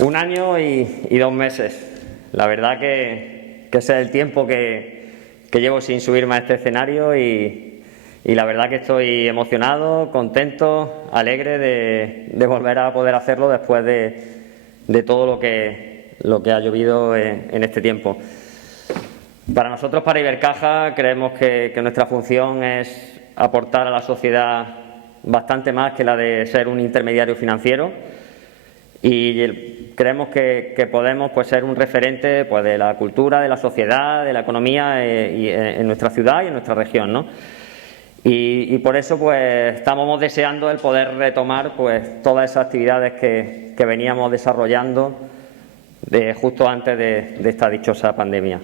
Un año y 2 meses. La verdad que ese es el tiempo que llevo sin subirme a este escenario y la verdad que estoy emocionado, contento, alegre de volver a poder hacerlo después de todo lo que ha llovido en este tiempo. Para nosotros, para Ibercaja, creemos que nuestra función es aportar a la sociedad bastante más que la de ser un intermediario financiero y creemos que podemos ser un referente de la cultura, de la sociedad, de la economía en nuestra ciudad y en nuestra región, ¿no? Y por eso estamos deseando el poder retomar todas esas actividades que veníamos desarrollando justo antes de esta dichosa pandemia.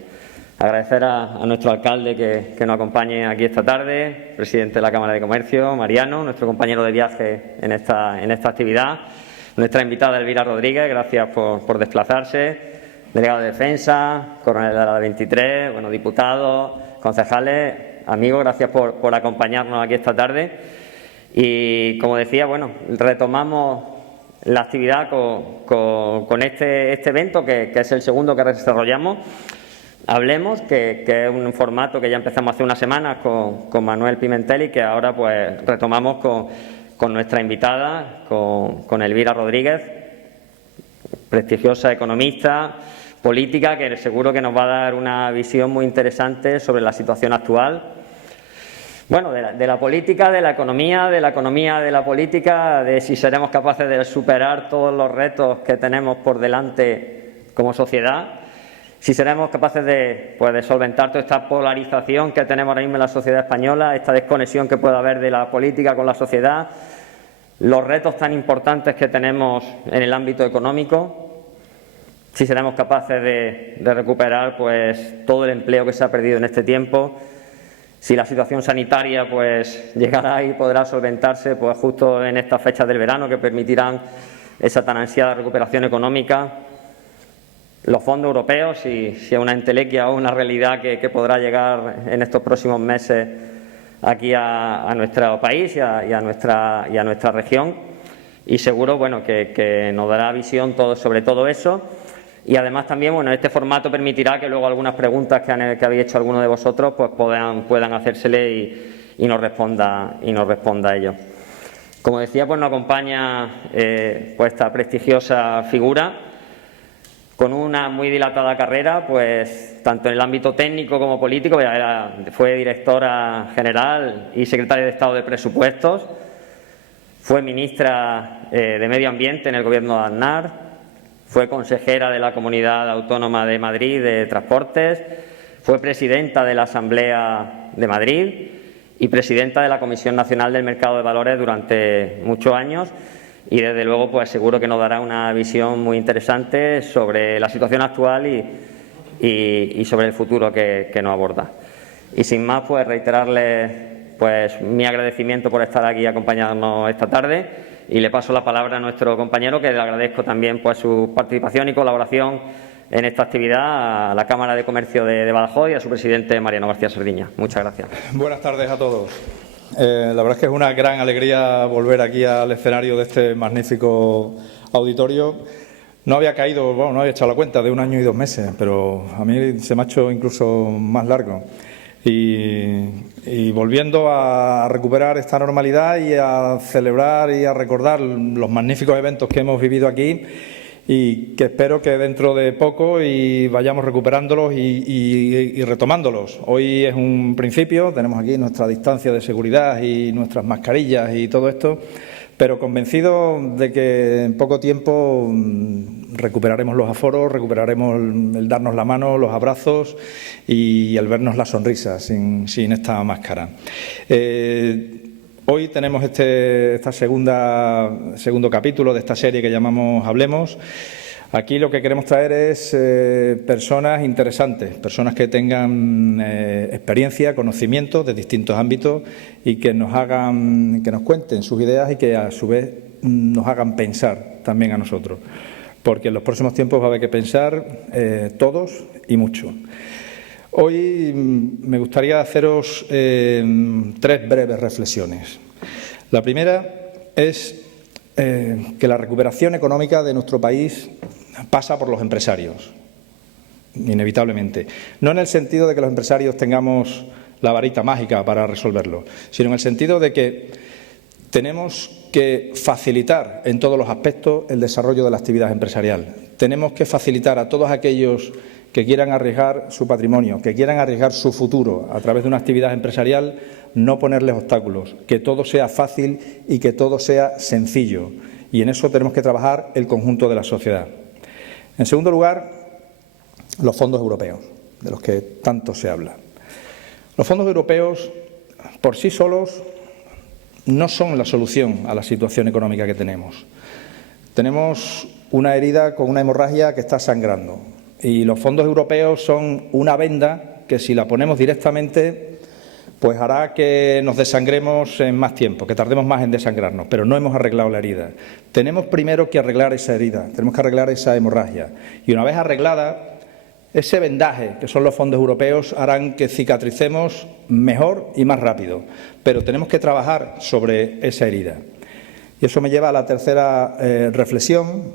Agradecer a nuestro alcalde que nos acompañe aquí esta tarde, presidente de la Cámara de Comercio, Mariano, nuestro compañero de viaje en esta actividad, nuestra invitada Elvira Rodríguez, gracias por desplazarse, delegado de Defensa, coronel de la 23, diputados, concejales, amigos, gracias por acompañarnos aquí esta tarde. Y como decía, retomamos la actividad con este evento que es el segundo que desarrollamos. Hablemos, que es un formato que ya empezamos hace unas semanas con Manuel Pimentel y que ahora retomamos con nuestra invitada, con Elvira Rodríguez, prestigiosa economista, política, que seguro que nos va a dar una visión muy interesante sobre la situación actual. De la política, de la economía, de la política, de si seremos capaces de superar todos los retos que tenemos por delante como sociedad. Si seremos capaces de solventar toda esta polarización que tenemos ahora mismo en la sociedad española, esta desconexión que puede haber de la política con la sociedad, los retos tan importantes que tenemos en el ámbito económico, si seremos capaces de recuperar todo el empleo que se ha perdido en este tiempo, si la situación sanitaria llegará y podrá solventarse justo en estas fechas del verano que permitirán esa tan ansiada recuperación económica. Los fondos europeos, si es una entelequia o una realidad que podrá llegar en estos próximos meses aquí a nuestro país y a nuestra región. Y seguro que nos dará visión sobre todo eso. Y además también este formato permitirá que luego algunas preguntas que habéis hecho algunos de vosotros puedan hacérsele y nos responda a ello. Como decía, nos acompaña esta prestigiosa figura, con una muy dilatada carrera, tanto en el ámbito técnico como político. Fue directora general y secretaria de Estado de Presupuestos, fue ministra de Medio Ambiente en el Gobierno de Aznar, fue consejera de la Comunidad Autónoma de Madrid de Transportes, fue presidenta de la Asamblea de Madrid y presidenta de la Comisión Nacional del Mercado de Valores durante muchos años. Y desde luego seguro que nos dará una visión muy interesante sobre la situación actual y sobre el futuro que nos aborda. Y sin más, reiterarle mi agradecimiento por estar aquí y acompañarnos esta tarde, y le paso la palabra a nuestro compañero, que le agradezco también su participación y colaboración en esta actividad, a la Cámara de Comercio de Badajoz y a su presidente Mariano García Sardiña. Muchas gracias. Buenas tardes a todos. La verdad es que es una gran alegría volver aquí al escenario de este magnífico auditorio. No había caído, no había echado la cuenta de 1 año y 2 meses, pero a mí se me ha hecho incluso más largo. Y volviendo a recuperar esta normalidad y a celebrar y a recordar los magníficos eventos que hemos vivido aquí, y que espero que dentro de poco vayamos recuperándolos y retomándolos. Hoy es un principio, tenemos aquí nuestra distancia de seguridad y nuestras mascarillas y todo esto, pero convencido de que en poco tiempo recuperaremos los aforos, recuperaremos el darnos la mano, los abrazos y el vernos la sonrisa sin esta máscara. Hoy tenemos segundo capítulo de esta serie que llamamos Hablemos. Aquí lo que queremos traer es personas interesantes, personas que tengan experiencia, conocimiento de distintos ámbitos y que nos cuenten sus ideas y que a su vez nos hagan pensar también a nosotros. Porque en los próximos tiempos va a haber que pensar todos y mucho. Hoy me gustaría haceros 3 breves reflexiones. La primera es que la recuperación económica de nuestro país pasa por los empresarios, inevitablemente. No en el sentido de que los empresarios tengamos la varita mágica para resolverlo, sino en el sentido de que tenemos que facilitar en todos los aspectos el desarrollo de la actividad empresarial. Tenemos que facilitar a todos aquellos que quieran arriesgar su patrimonio, que quieran arriesgar su futuro a través de una actividad empresarial, no ponerles obstáculos, que todo sea fácil y que todo sea sencillo. Y en eso tenemos que trabajar el conjunto de la sociedad. En segundo lugar, los fondos europeos, de los que tanto se habla. Los fondos europeos, por sí solos, no son la solución a la situación económica que tenemos. Tenemos una herida con una hemorragia que está sangrando y los fondos europeos son una venda que, si la ponemos directamente, pues hará que nos desangremos en más tiempo, que tardemos más en desangrarnos, pero no hemos arreglado la herida. Tenemos primero que arreglar esa herida, tenemos que arreglar esa hemorragia y una vez arreglada, ese vendaje que son los fondos europeos harán que cicatricemos mejor y más rápido, pero tenemos que trabajar sobre esa herida. Y eso me lleva a la tercera reflexión,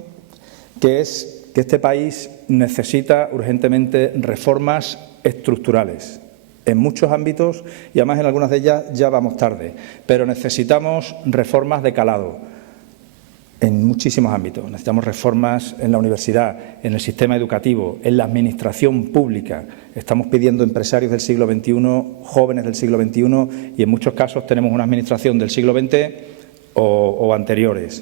que es que este país necesita urgentemente reformas estructurales en muchos ámbitos y además en algunas de ellas ya vamos tarde, pero necesitamos reformas de calado. En muchísimos ámbitos. Necesitamos reformas en la universidad, en el sistema educativo, en la administración pública. Estamos pidiendo empresarios del siglo XXI, jóvenes del siglo XXI y en muchos casos tenemos una administración del siglo XX o anteriores.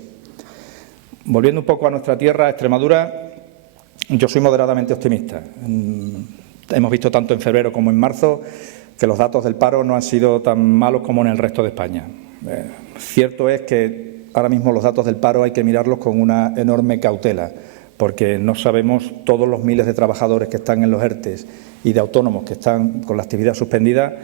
Volviendo un poco a nuestra tierra, Extremadura, yo soy moderadamente optimista. Hemos visto tanto en febrero como en marzo que los datos del paro no han sido tan malos como en el resto de España. Cierto es que ahora mismo los datos del paro hay que mirarlos con una enorme cautela, porque no sabemos todos los miles de trabajadores que están en los ERTEs y de autónomos que están con la actividad suspendida,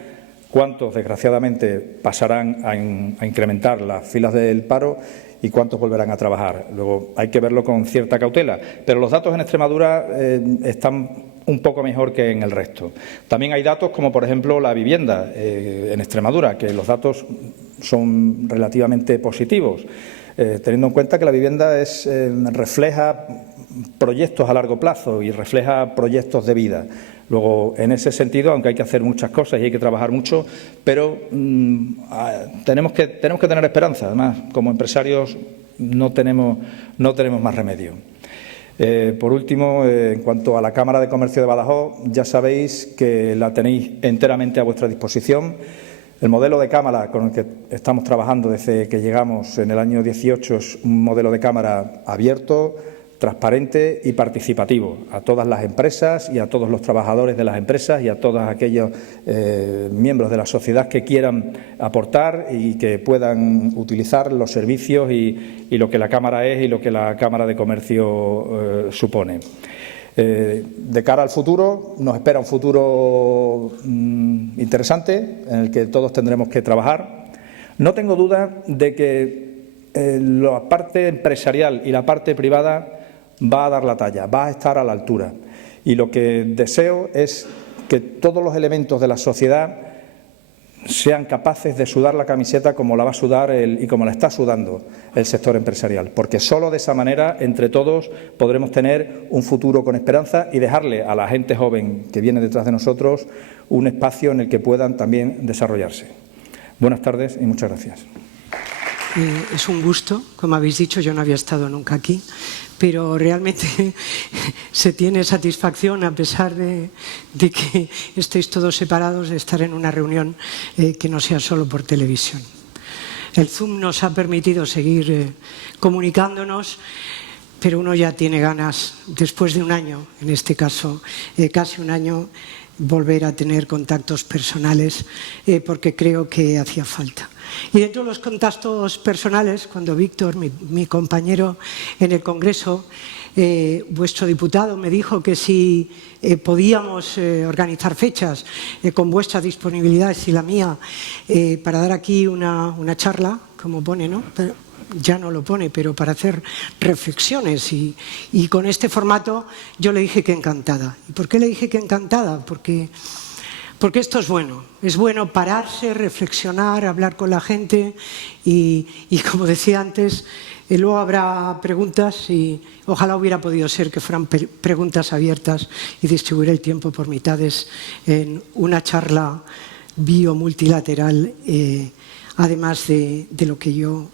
cuántos desgraciadamente pasarán a incrementar las filas del paro y cuántos volverán a trabajar. Luego hay que verlo con cierta cautela, pero los datos en Extremadura están un poco mejor que en el resto. También hay datos como, por ejemplo, la vivienda en Extremadura, que los datos son relativamente positivos, teniendo en cuenta que la vivienda refleja proyectos a largo plazo y refleja proyectos de vida. Luego, en ese sentido, aunque hay que hacer muchas cosas y hay que trabajar mucho, pero tenemos que tener esperanza. Además, como empresarios no tenemos más remedio. Por último, en cuanto a la Cámara de Comercio de Badajoz, ya sabéis que la tenéis enteramente a vuestra disposición. El modelo de Cámara con el que estamos trabajando desde que llegamos en el año 18 es un modelo de Cámara abierto, transparente y participativo a todas las empresas y a todos los trabajadores de las empresas y a todos aquellos miembros de la sociedad que quieran aportar y que puedan utilizar los servicios y lo que la Cámara es y lo que la Cámara de Comercio supone. De cara al futuro, nos espera un futuro interesante en el que todos tendremos que trabajar. No tengo duda de que la parte empresarial y la parte privada va a dar la talla, va a estar a la altura. Y lo que deseo es que todos los elementos de la sociedad sean capaces de sudar la camiseta como la va a sudar y como la está sudando el sector empresarial, porque solo de esa manera, entre todos, podremos tener un futuro con esperanza y dejarle a la gente joven que viene detrás de nosotros un espacio en el que puedan también desarrollarse. Buenas tardes y muchas gracias. Es un gusto, como habéis dicho, yo no había estado nunca aquí, pero realmente se tiene satisfacción, a pesar de que estéis todos separados, de estar en una reunión que no sea solo por televisión. El Zoom nos ha permitido seguir comunicándonos, pero uno ya tiene ganas, después de un año, en este caso casi un año, volver a tener contactos personales, porque creo que hacía falta. Y dentro de los contactos personales, cuando Víctor, mi compañero en el Congreso, vuestro diputado me dijo que si podíamos organizar fechas con vuestra disponibilidad y la mía para dar aquí una charla, como pone, ¿no? Pero ya no lo pone, pero para hacer reflexiones y con este formato yo le dije que encantada. ¿Y por qué le dije que encantada? Porque porque esto es bueno pararse, reflexionar, hablar con la gente y como decía antes, luego habrá preguntas y ojalá hubiera podido ser que fueran preguntas abiertas y distribuir el tiempo por mitades en una charla biomultilateral, además de lo que yo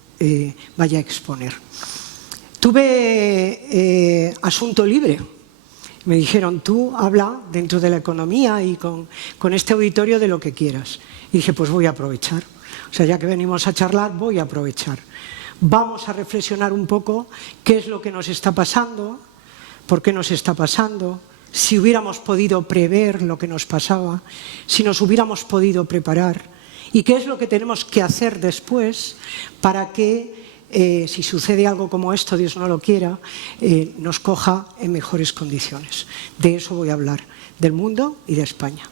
vaya a exponer. Tuve asunto libre. Me dijeron, tú habla dentro de la economía y con este auditorio de lo que quieras. Y dije, pues voy a aprovechar. O sea, ya que venimos a charlar, voy a aprovechar. Vamos a reflexionar un poco qué es lo que nos está pasando, por qué nos está pasando, si hubiéramos podido prever lo que nos pasaba, si nos hubiéramos podido preparar y qué es lo que tenemos que hacer después para que si sucede algo como esto, Dios no lo quiera, nos coja en mejores condiciones. De eso voy a hablar, del mundo y de España.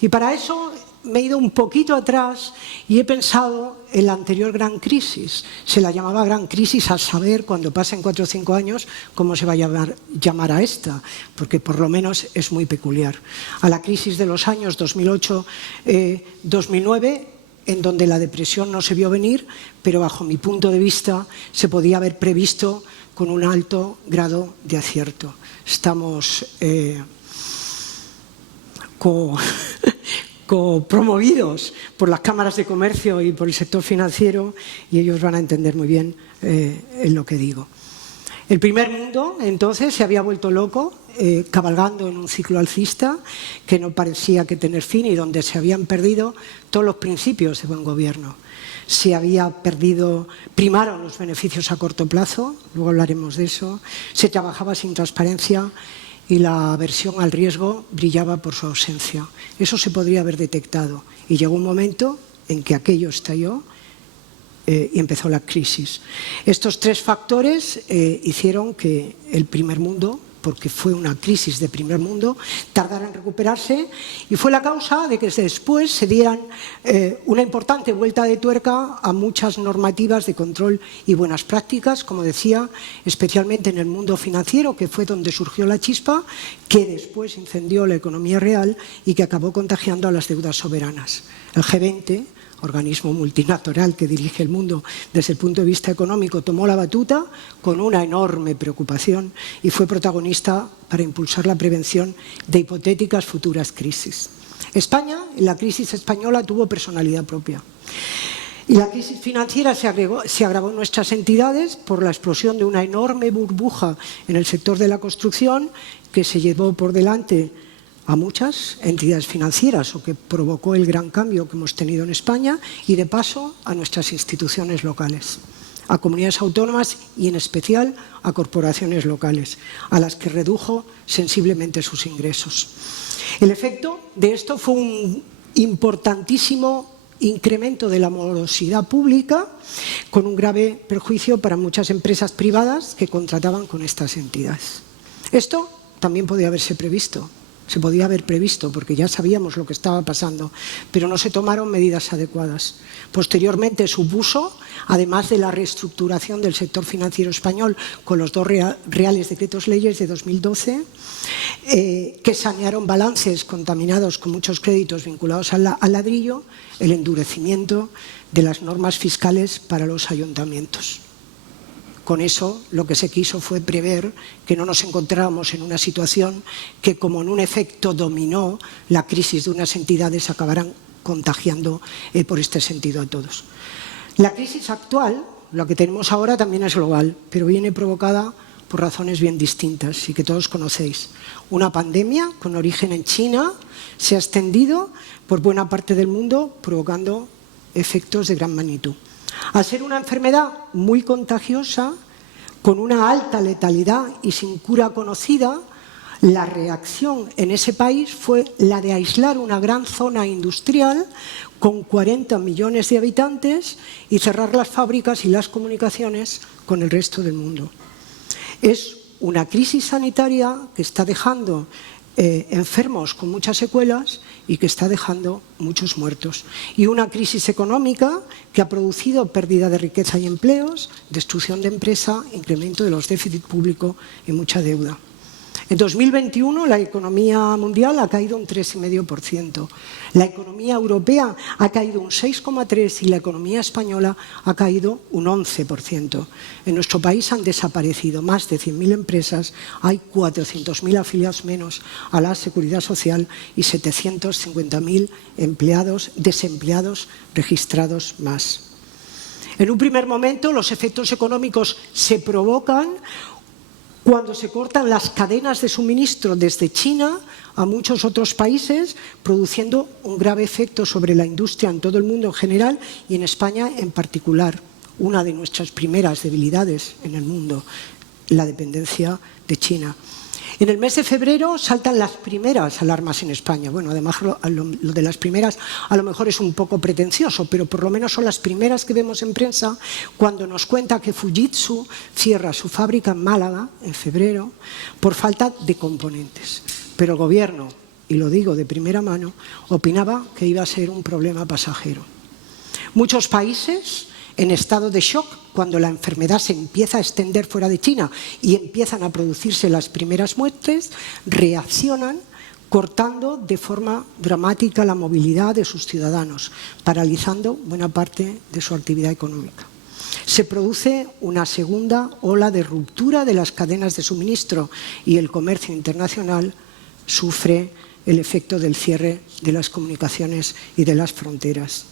Y para eso me he ido un poquito atrás y he pensado en la anterior gran crisis. Se la llamaba gran crisis, a saber, cuando pasen 4 o 5 años, cómo se va a llamar a esta, porque por lo menos es muy peculiar. A la crisis de los años 2008-2009, en donde la depresión no se vio venir, pero bajo mi punto de vista se podía haber previsto con un alto grado de acierto. Estamos promovidos por las cámaras de comercio y por el sector financiero y ellos van a entender muy bien en lo que digo. El primer mundo, entonces, se había vuelto loco, cabalgando en un ciclo alcista que no parecía que tener fin y donde se habían perdido todos los principios de buen gobierno. Se había perdido, primaron los beneficios a corto plazo, luego hablaremos de eso, se trabajaba sin transparencia y la aversión al riesgo brillaba por su ausencia. Eso se podría haber detectado y llegó un momento en que aquello estalló y empezó la crisis. Estos 3 factores hicieron que el primer mundo, porque fue una crisis de primer mundo, tardara en recuperarse y fue la causa de que después se dieran una importante vuelta de tuerca a muchas normativas de control y buenas prácticas, como decía, especialmente en el mundo financiero, que fue donde surgió la chispa, que después incendió la economía real y que acabó contagiando a las deudas soberanas. El G20, organismo multilateral que dirige el mundo desde el punto de vista económico, tomó la batuta con una enorme preocupación y fue protagonista para impulsar la prevención de hipotéticas futuras crisis. España, en la crisis española, tuvo personalidad propia. Y la crisis financiera se agravó en nuestras entidades por la explosión de una enorme burbuja en el sector de la construcción que se llevó por delante a muchas entidades financieras o que provocó el gran cambio que hemos tenido en España y de paso a nuestras instituciones locales, a comunidades autónomas y en especial a corporaciones locales, a las que redujo sensiblemente sus ingresos. El efecto de esto fue un importantísimo incremento de la morosidad pública con un grave perjuicio para muchas empresas privadas que contrataban con estas entidades. Esto también podía haberse previsto. Se podía haber previsto porque ya sabíamos lo que estaba pasando, pero no se tomaron medidas adecuadas. Posteriormente supuso, además de la reestructuración del sector financiero español con los 2 reales decretos leyes de 2012, que sanearon balances contaminados con muchos créditos vinculados al ladrillo, el endurecimiento de las normas fiscales para los ayuntamientos. Con eso lo que se quiso fue prever que no nos encontráramos en una situación que, como en un efecto dominó, la crisis de unas entidades acabaran contagiando por este sentido a todos. La crisis actual, la que tenemos ahora, también es global, pero viene provocada por razones bien distintas y que todos conocéis. Una pandemia con origen en China se ha extendido por buena parte del mundo, provocando efectos de gran magnitud. Al ser una enfermedad muy contagiosa, con una alta letalidad y sin cura conocida, la reacción en ese país fue la de aislar una gran zona industrial con 40 millones de habitantes y cerrar las fábricas y las comunicaciones con el resto del mundo. Es una crisis sanitaria que está dejando enfermos con muchas secuelas y que está dejando muchos muertos. Y una crisis económica que ha producido pérdida de riqueza y empleos, destrucción de empresa, incremento de los déficits públicos y mucha deuda. En 2021 la economía mundial ha caído un 3,5%. La economía europea ha caído un 6,3% y la economía española ha caído un 11%. En nuestro país han desaparecido más de 100.000 empresas, hay 400.000 afiliados menos a la Seguridad Social y 750.000 desempleados registrados más. En un primer momento, los efectos económicos se provocan cuando se cortan las cadenas de suministro desde China a muchos otros países, produciendo un grave efecto sobre la industria en todo el mundo en general y en España en particular. Una de nuestras primeras debilidades en el mundo, la dependencia de China. En el mes de febrero saltan las primeras alarmas en España. Bueno, además lo de las primeras a lo mejor es un poco pretencioso, pero por lo menos son las primeras que vemos en prensa cuando nos cuenta que Fujitsu cierra su fábrica en Málaga en febrero por falta de componentes. Pero el gobierno, y lo digo de primera mano, opinaba que iba a ser un problema pasajero. Muchos países en estado de shock cuando la enfermedad se empieza a extender fuera de China y empiezan a producirse las primeras muertes, reaccionan cortando de forma dramática la movilidad de sus ciudadanos, paralizando buena parte de su actividad económica. Se produce una segunda ola de ruptura de las cadenas de suministro y el comercio internacional sufre el efecto del cierre de las comunicaciones y de las fronteras.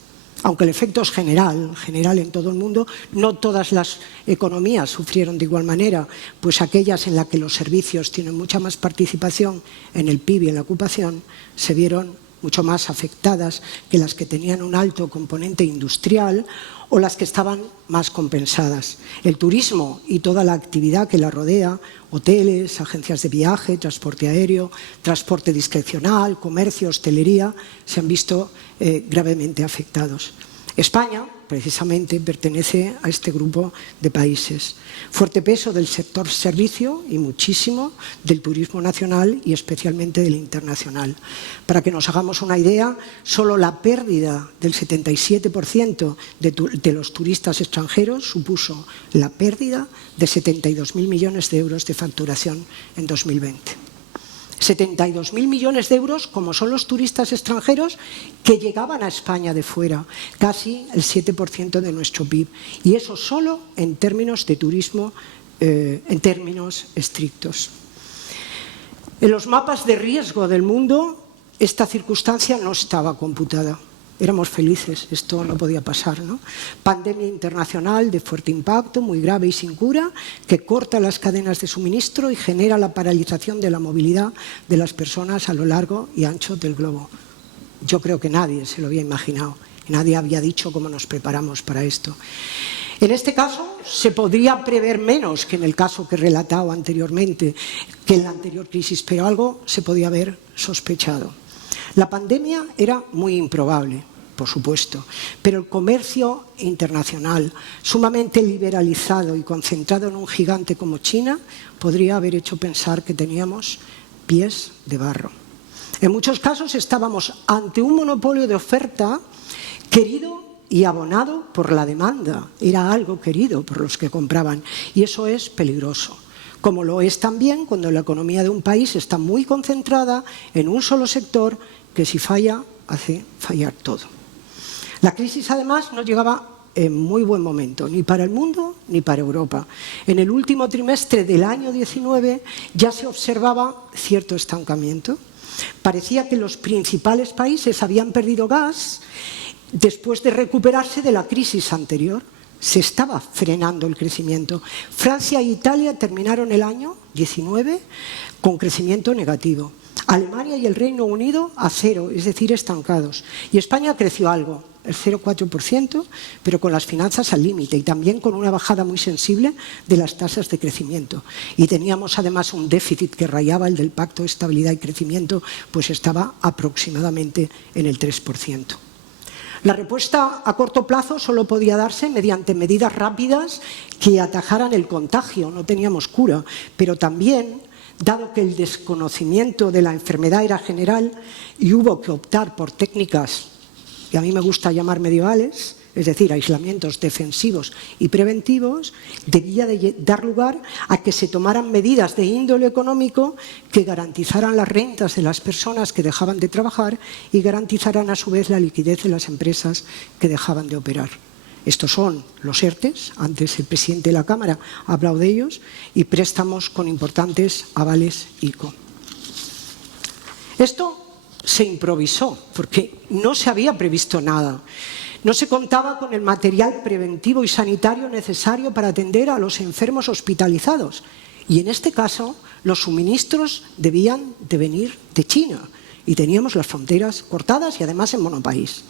Aunque el efecto es general en todo el mundo, no todas las economías sufrieron de igual manera, pues aquellas en las que los servicios tienen mucha más participación en el PIB y en la ocupación se vieron mucho más afectadas que las que tenían un alto componente industrial o las que estaban más compensadas. El turismo y toda la actividad que la rodea, hoteles, agencias de viaje, transporte aéreo, transporte discrecional, comercio, hostelería, se han visto gravemente afectados. España, precisamente, pertenece a este grupo de países. Fuerte peso del sector servicio y muchísimo del turismo nacional y especialmente del internacional. Para que nos hagamos una idea, solo la pérdida del 77% de los turistas extranjeros supuso la pérdida de 72.000 millones de euros de facturación en 2020. 72.000 millones de euros, como son los turistas extranjeros que llegaban a España de fuera, casi el 7% de nuestro PIB. Y eso solo en términos de turismo, en términos estrictos. En los mapas de riesgo del mundo, esta circunstancia no estaba computada. Éramos felices, esto no podía pasar, ¿no? Pandemia internacional de fuerte impacto, muy grave y sin cura, que corta las cadenas de suministro y genera la paralización de la movilidad de las personas a lo largo y ancho del globo. Yo creo que nadie se lo había imaginado, nadie había dicho cómo nos preparamos para esto. En este caso se podría prever menos que en el caso que he relatado anteriormente, que en la anterior crisis, pero algo se podía haber sospechado. La pandemia era muy improbable, por supuesto, pero el comercio internacional, sumamente liberalizado y concentrado en un gigante como China, podría haber hecho pensar que teníamos pies de barro. En muchos casos estábamos ante un monopolio de oferta querido y abonado por la demanda. Era algo querido por los que compraban y eso es peligroso. Como lo es también cuando la economía de un país está muy concentrada en un solo sector que si falla, hace fallar todo. La crisis además no llegaba en muy buen momento, ni para el mundo ni para Europa. En el último trimestre del año 19 ya se observaba cierto estancamiento. Parecía que los principales países habían perdido gas después de recuperarse de la crisis anterior. Se estaba frenando el crecimiento. Francia e Italia terminaron el año 19 con crecimiento negativo. Alemania y el Reino Unido a cero, es decir, estancados. Y España creció algo, el 0,4%, pero con las finanzas al límite y también con una bajada muy sensible de las tasas de crecimiento. Y teníamos además un déficit que rayaba el del Pacto de Estabilidad y Crecimiento, pues estaba aproximadamente en el 3%. La respuesta a corto plazo solo podía darse mediante medidas rápidas que atajaran el contagio, no teníamos cura, pero también, dado que el desconocimiento de la enfermedad era general y hubo que optar por técnicas que a mí me gusta llamar medievales, es decir, aislamientos defensivos y preventivos, debía de dar lugar a que se tomaran medidas de índole económico que garantizaran las rentas de las personas que dejaban de trabajar y garantizaran a su vez la liquidez de las empresas que dejaban de operar. Estos son los ERTEs, antes el presidente de la Cámara ha hablado de ellos, y préstamos con importantes avales ICO. Esto se improvisó porque no se había previsto nada. No se contaba con el material preventivo y sanitario necesario para atender a los enfermos hospitalizados. Y en este caso, los suministros debían de venir de China. Y teníamos las fronteras cortadas y además en monopaís.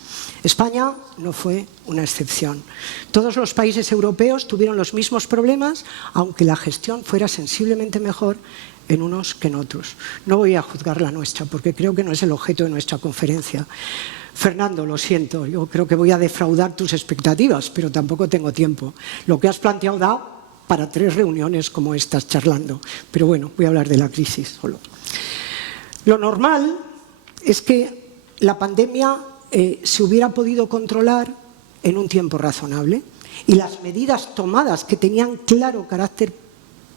España no fue una excepción. Todos los países europeos tuvieron los mismos problemas, aunque la gestión fuera sensiblemente mejor en unos que en otros. No voy a juzgar la nuestra, porque creo que no es el objeto de nuestra conferencia. Fernando, lo siento, yo creo que voy a defraudar tus expectativas, pero tampoco tengo tiempo. Lo que has planteado da para 3 reuniones como estas charlando. Pero bueno, voy a hablar de la crisis solo. Lo normal es que la pandemia se hubiera podido controlar en un tiempo razonable y las medidas tomadas, que tenían claro carácter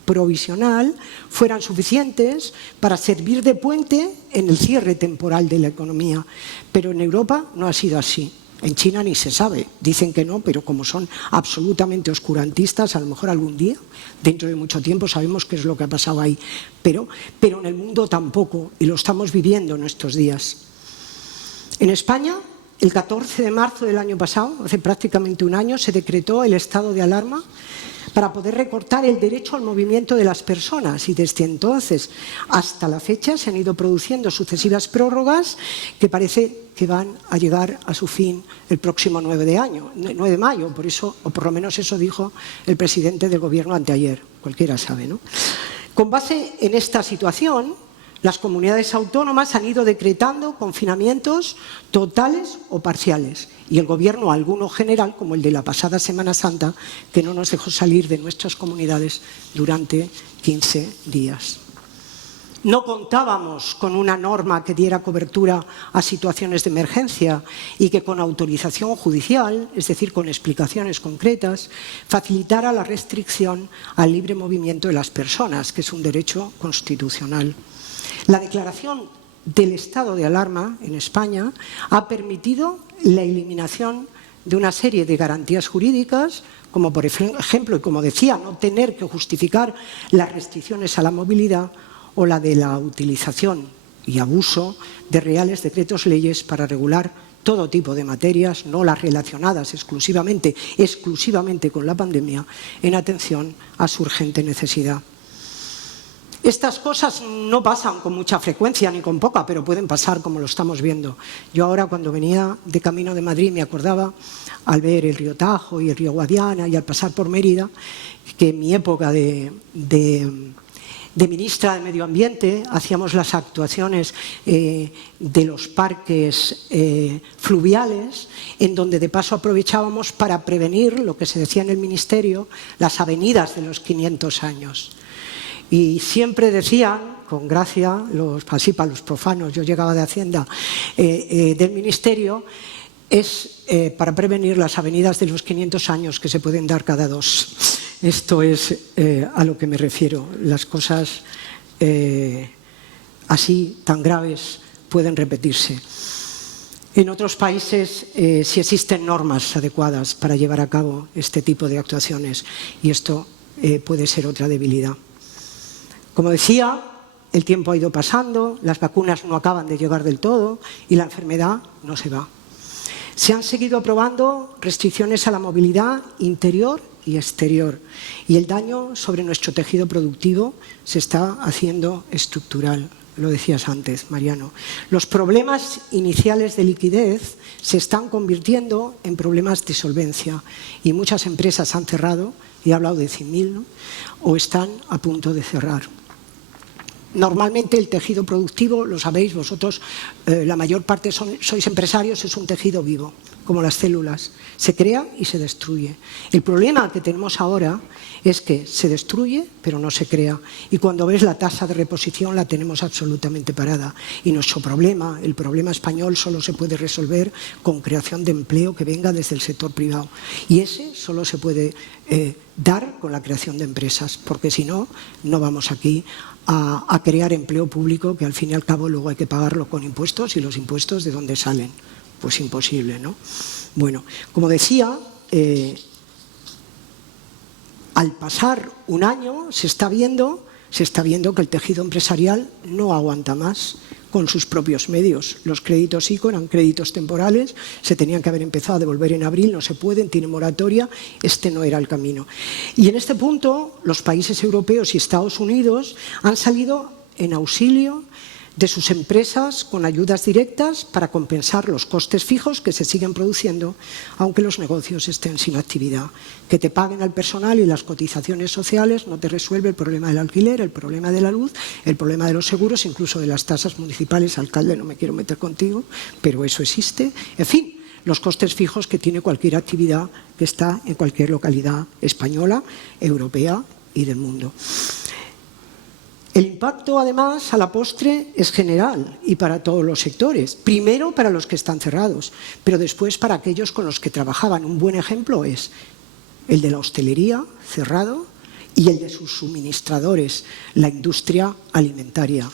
provisional, fueran suficientes para servir de puente en el cierre temporal de la economía. Pero en Europa no ha sido así. En China ni se sabe, dicen que no, pero como son absolutamente oscurantistas, a lo mejor algún día, dentro de mucho tiempo, sabemos qué es lo que ha pasado ahí. Pero en el mundo tampoco, y lo estamos viviendo en estos días. En España, el 14 de marzo del año pasado, hace prácticamente un año, se decretó el estado de alarma para poder recortar el derecho al movimiento de las personas, y desde entonces hasta la fecha se han ido produciendo sucesivas prórrogas que parece que van a llegar a su fin el próximo 9 de mayo, por eso, o por lo menos eso dijo el presidente del gobierno anteayer, cualquiera sabe, ¿no? Con base en esta situación, las comunidades autónomas han ido decretando confinamientos totales o parciales, y el gobierno alguno general, como el de la pasada Semana Santa, que no nos dejó salir de nuestras comunidades durante 15 días. No contábamos con una norma que diera cobertura a situaciones de emergencia y que con autorización judicial, es decir, con explicaciones concretas, facilitara la restricción al libre movimiento de las personas, que es un derecho constitucional. La declaración del estado de alarma en España ha permitido la eliminación de una serie de garantías jurídicas, como por ejemplo, y como decía, no tener que justificar las restricciones a la movilidad o la de la utilización y abuso de reales decretos leyes para regular todo tipo de materias, no las relacionadas exclusivamente con la pandemia, en atención a su urgente necesidad. Estas cosas no pasan con mucha frecuencia ni con poca, pero pueden pasar como lo estamos viendo. Yo ahora, cuando venía de camino de Madrid, me acordaba, al ver el río Tajo y el río Guadiana y al pasar por Mérida, que en mi época de ministra de Medio Ambiente hacíamos las actuaciones de los parques fluviales, en donde de paso aprovechábamos para prevenir, lo que se decía en el ministerio, las avenidas de los 500 años. Y siempre decían, con gracia, así para los profanos, yo llegaba de Hacienda, del Ministerio, es para prevenir las avenidas de los 500 años que se pueden dar cada 2. Esto es a lo que me refiero. Las cosas así, tan graves, pueden repetirse. En otros países sí existen normas adecuadas para llevar a cabo este tipo de actuaciones, y esto puede ser otra debilidad. Como decía, el tiempo ha ido pasando, las vacunas no acaban de llegar del todo y la enfermedad no se va. Se han seguido aprobando restricciones a la movilidad interior y exterior, y el daño sobre nuestro tejido productivo se está haciendo estructural. Lo decías antes, Mariano. Los problemas iniciales de liquidez se están convirtiendo en problemas de solvencia, y muchas empresas han cerrado, y he hablado de 100.000, ¿no?, o están a punto de cerrar. Normalmente el tejido productivo, lo sabéis vosotros, la mayor parte sois empresarios, es un tejido vivo, como las células. Se crea y se destruye. El problema que tenemos ahora es que se destruye, pero no se crea. Y cuando ves la tasa de reposición la tenemos absolutamente parada. Y nuestro problema, el problema español, solo se puede resolver con creación de empleo que venga desde el sector privado. Y ese solo se puede dar con la creación de empresas, porque si no, no vamos aquí a crear empleo público que al fin y al cabo luego hay que pagarlo con impuestos, y los impuestos ¿de dónde salen? Pues imposible, ¿no? Bueno, como decía, al pasar un año se está viendo que el tejido empresarial no aguanta más con sus propios medios. Los créditos ICO eran créditos temporales, se tenían que haber empezado a devolver en abril, no se pueden, tiene moratoria, este no era el camino. Y en este punto los países europeos y Estados Unidos han salido en auxilio de sus empresas con ayudas directas para compensar los costes fijos que se siguen produciendo aunque los negocios estén sin actividad. Que te paguen al personal y las cotizaciones sociales no te resuelve el problema del alquiler, el problema de la luz, el problema de los seguros, incluso de las tasas municipales. Alcalde, no me quiero meter contigo, pero eso existe. En fin, los costes fijos que tiene cualquier actividad que está en cualquier localidad española, europea y del mundo. El impacto, además, a la postre es general y para todos los sectores. Primero para los que están cerrados, pero después para aquellos con los que trabajaban. Un buen ejemplo es el de la hostelería, cerrado, y el de sus suministradores, la industria alimentaria.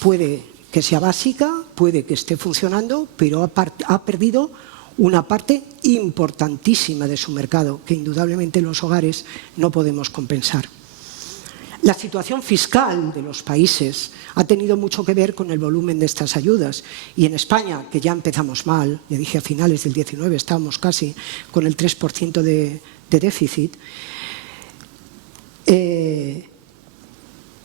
Puede que sea básica, puede que esté funcionando, pero ha perdido una parte importantísima de su mercado, que indudablemente en los hogares no podemos compensar. La situación fiscal de los países ha tenido mucho que ver con el volumen de estas ayudas. Y en España, que ya empezamos mal, ya dije a finales del 19 estábamos casi con el 3% de déficit,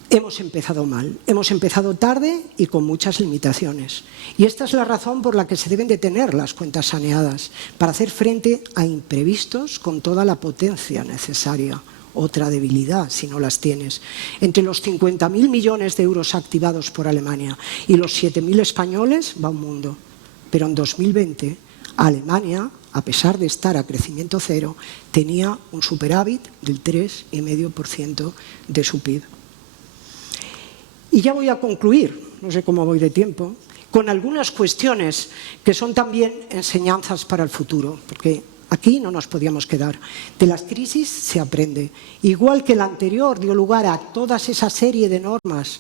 hemos empezado mal, hemos empezado tarde y con muchas limitaciones. Y esta es la razón por la que se deben de tener las cuentas saneadas, para hacer frente a imprevistos con toda la potencia necesaria. Otra debilidad si no las tienes. Entre los 50.000 millones de euros activados por Alemania y los 7.000 españoles va un mundo. Pero en 2020 Alemania, a pesar de estar a crecimiento cero, tenía un superávit del 3,5% de su PIB. Y ya voy a concluir, no sé cómo voy de tiempo, con algunas cuestiones que son también enseñanzas para el futuro, porque aquí no nos podíamos quedar. De las crisis se aprende. Igual que la anterior dio lugar a toda esa serie de normas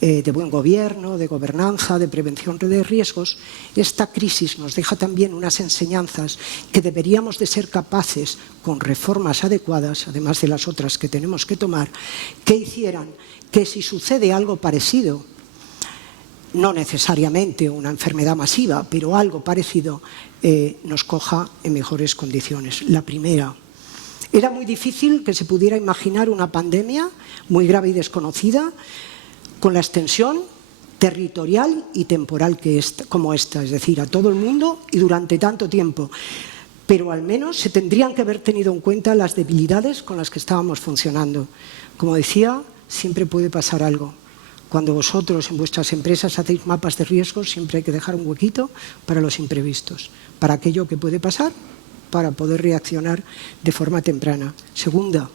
de buen gobierno, de gobernanza, de prevención de riesgos, esta crisis nos deja también unas enseñanzas que deberíamos de ser capaces, con reformas adecuadas, además de las otras que tenemos que tomar, que hicieran que si sucede algo parecido, no necesariamente una enfermedad masiva, pero algo parecido, nos coja en mejores condiciones. La primera, era muy difícil que se pudiera imaginar una pandemia muy grave y desconocida con la extensión territorial y temporal como esta, es decir, a todo el mundo y durante tanto tiempo. Pero al menos se tendrían que haber tenido en cuenta las debilidades con las que estábamos funcionando. Como decía, siempre puede pasar algo. Cuando vosotros en vuestras empresas hacéis mapas de riesgos, siempre hay que dejar un huequito para los imprevistos, para aquello que puede pasar, para poder reaccionar de forma temprana. Segunda,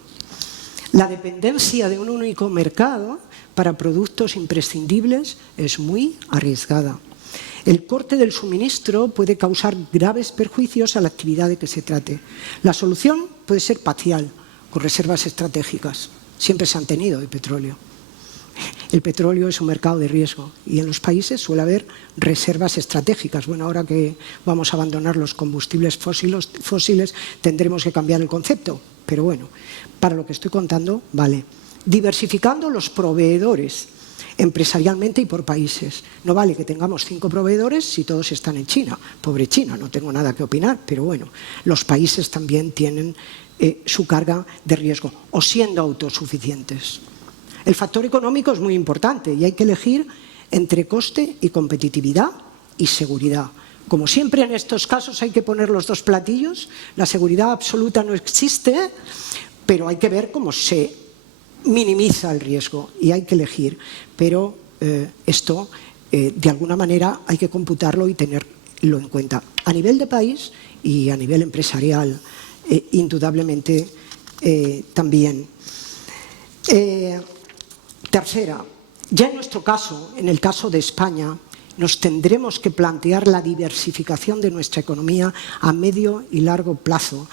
la dependencia de un único mercado para productos imprescindibles es muy arriesgada. El corte del suministro puede causar graves perjuicios a la actividad de que se trate. La solución puede ser parcial, con reservas estratégicas. Siempre se han tenido de petróleo. El petróleo es un mercado de riesgo y en los países suele haber reservas estratégicas. Bueno, ahora que vamos a abandonar los combustibles fósiles tendremos que cambiar el concepto, pero bueno, para lo que estoy contando, vale. Diversificando los proveedores empresarialmente y por países. No vale que tengamos 5 proveedores si todos están en China. Pobre China, no tengo nada que opinar, pero bueno, los países también tienen su carga de riesgo, o siendo autosuficientes. El factor económico es muy importante y hay que elegir entre coste y competitividad y seguridad. Como siempre en estos casos hay que poner los dos platillos. La seguridad absoluta no existe, pero hay que ver cómo se minimiza el riesgo y hay que elegir. Pero esto, de alguna manera, hay que computarlo y tener tenerlo en cuenta a nivel de país y a nivel empresarial, indudablemente también. Tercera, ya en nuestro caso, en el caso de España, nos tendremos que plantear la diversificación de nuestra economía a medio y largo plazo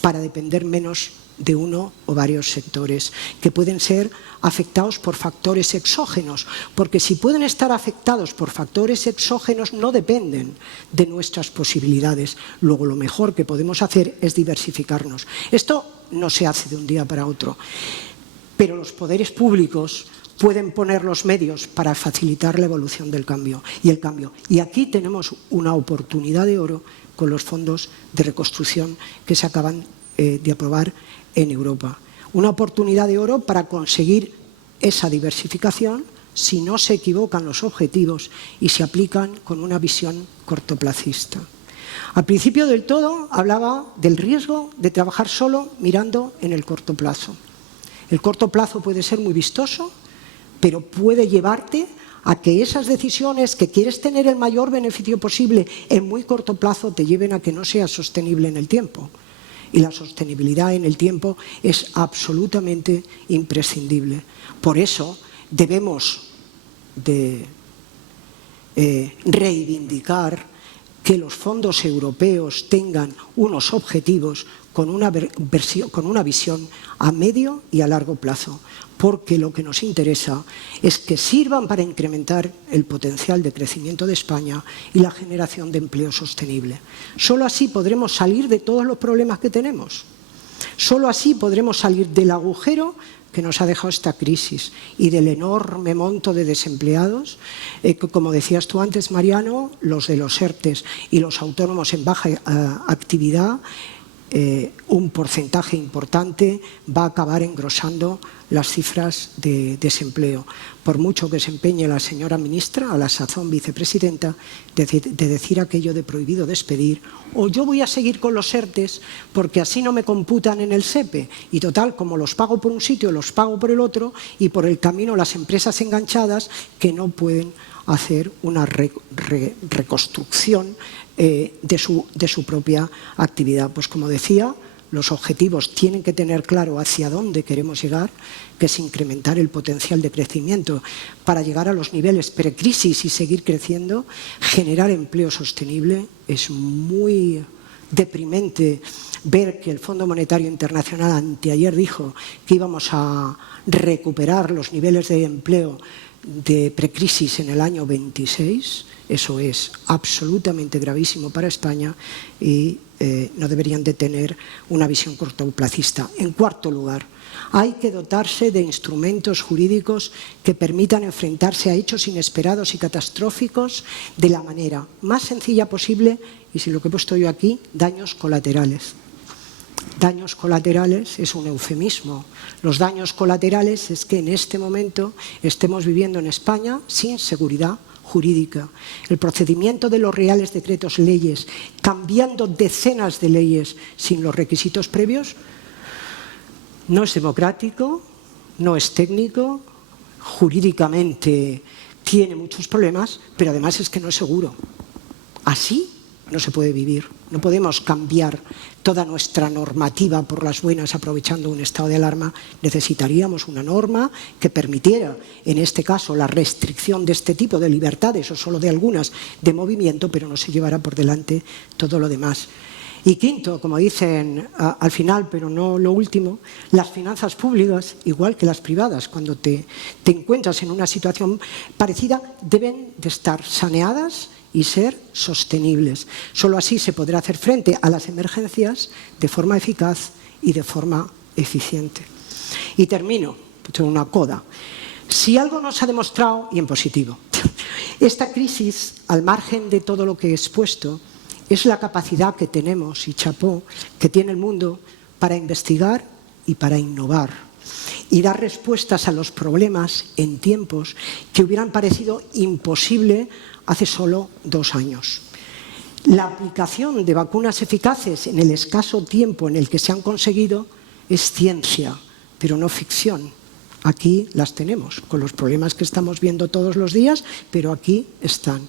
para depender menos de uno o varios sectores que pueden ser afectados por factores exógenos, porque si pueden estar afectados por factores exógenos no dependen de nuestras posibilidades. Luego lo mejor que podemos hacer es diversificarnos. Esto no se hace de un día para otro, pero los poderes públicos pueden poner los medios para facilitar la evolución del cambio y el cambio. Y aquí tenemos una oportunidad de oro con los fondos de reconstrucción que se acaban de aprobar en Europa. Una oportunidad de oro para conseguir esa diversificación si no se equivocan los objetivos y se aplican con una visión cortoplacista. Al principio del todo hablaba del riesgo de trabajar solo mirando en el corto plazo. El corto plazo puede ser muy vistoso, pero puede llevarte a que esas decisiones que quieres tener el mayor beneficio posible en muy corto plazo te lleven a que no sea sostenible en el tiempo. Y la sostenibilidad en el tiempo es absolutamente imprescindible. Por eso debemos de reivindicar que los fondos europeos tengan unos objetivos con una visión a medio y a largo plazo, porque lo que nos interesa es que sirvan para incrementar el potencial de crecimiento de España y la generación de empleo sostenible. Solo así podremos salir de todos los problemas que tenemos. Solo así podremos salir del agujero que nos ha dejado esta crisis y del enorme monto de desempleados, como decías tú antes, Mariano, los de los ERTEs y los autónomos en baja actividad, un porcentaje importante va a acabar engrosando las cifras de desempleo. Por mucho que se empeñe la señora ministra, a la sazón vicepresidenta, de decir aquello de prohibido despedir, o yo voy a seguir con los ERTEs porque así no me computan en el SEPE, y total, como los pago por un sitio, los pago por el otro, y por el camino las empresas enganchadas que no pueden hacer una reconstrucción de su propia actividad. Pues como decía, los objetivos tienen que tener claro hacia dónde queremos llegar, que es incrementar el potencial de crecimiento para llegar a los niveles precrisis y seguir creciendo, generar empleo sostenible. Es muy deprimente ver que el Fondo Monetario Internacional anteayer dijo que íbamos a recuperar los niveles de empleo de precrisis en el año 26. Eso es absolutamente gravísimo para España y no deberían de tener una visión cortoplacista. En cuarto lugar, hay que dotarse de instrumentos jurídicos que permitan enfrentarse a hechos inesperados y catastróficos de la manera más sencilla posible y, si lo que he puesto yo aquí, daños colaterales. Daños colaterales es un eufemismo. Los daños colaterales es que en este momento estemos viviendo en España sin seguridad jurídica. El procedimiento de los reales decretos leyes, cambiando decenas de leyes sin los requisitos previos, no es democrático, no es técnico, jurídicamente tiene muchos problemas, pero además es que no es seguro. Así no se puede vivir. No podemos cambiar toda nuestra normativa por las buenas aprovechando un estado de alarma. Necesitaríamos una norma que permitiera, en este caso, la restricción de este tipo de libertades o solo de algunas de movimiento, pero no se llevará por delante todo lo demás. Y quinto, como dicen al final, pero no lo último, las finanzas públicas, igual que las privadas, cuando te encuentras en una situación parecida, deben de estar saneadas y ser sostenibles. Solo así se podrá hacer frente a las emergencias de forma eficaz y de forma eficiente. Y termino, tengo una coda. Si algo nos ha demostrado, y en positivo, esta crisis, al margen de todo lo que he expuesto, es la capacidad que tenemos, y chapó, que tiene el mundo para investigar y para innovar y dar respuestas a los problemas en tiempos que hubieran parecido imposible hace solo 2 años. La aplicación de vacunas eficaces en el escaso tiempo en el que se han conseguido es ciencia, pero no ficción. Aquí las tenemos, con los problemas que estamos viendo todos los días, pero aquí están.